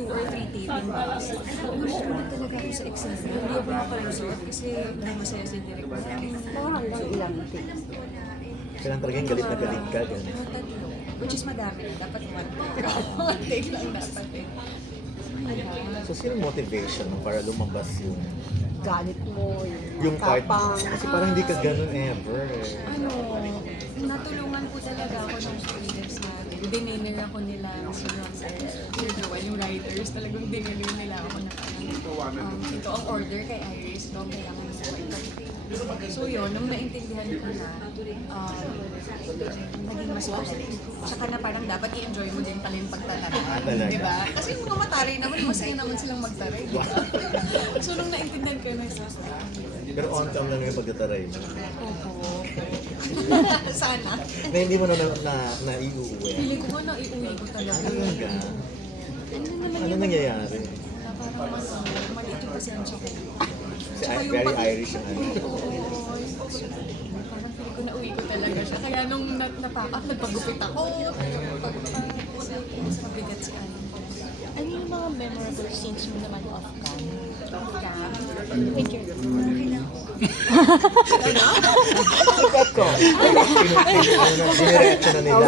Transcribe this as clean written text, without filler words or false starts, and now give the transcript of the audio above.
2 or 3 tapings. Umuulan talaga ako sa exam. Hindi ako makalusot kasi hindi masaya si Direk. Mga hanggang ilang takes. Kailangan talagang galit na galit ka. Ganun. Tatlo. Which is madami. Dapat 1 take lang dapat eh. So, sino motivation mo para lumabas Galit mo, yung part? tapang. Kasi parang hindi ka ganun ever eh. Natulungan po talaga ako ng students natin. Dininer ako nila si Joel, yung writers. Talagang dininer nila ako na parang, ito ang order kay Iris, no? Kailangan mo ito. So yun, nung naintindihan ko na, naging mas positive. Tsaka na parang dapat i-enjoy mo din pala yung pagtataray. Talaga? Diba? Kasi yung mga mataray naman, masaya naman silang magtaray. Diba? So nung naintindihan ko na isa, Pero on cam lang yung pagtataray mo. opo. Sana. Na hindi mo na-iuwi. Feeling ko na iuwi ko talaga. Talaga? Ano Ano nangyayari? Na parang maliit yung pasensya ko. Kasi very Irish yung ano. Oo. Parang feeling ko na uwi ko talaga siya. Kaya nung napack up, nagpagupit ako. Mas mabigat si Anne. Ano yung mga memorable scenes mo naman off-cam? Off-cam. With your Sikat ko! Diniretso na nila.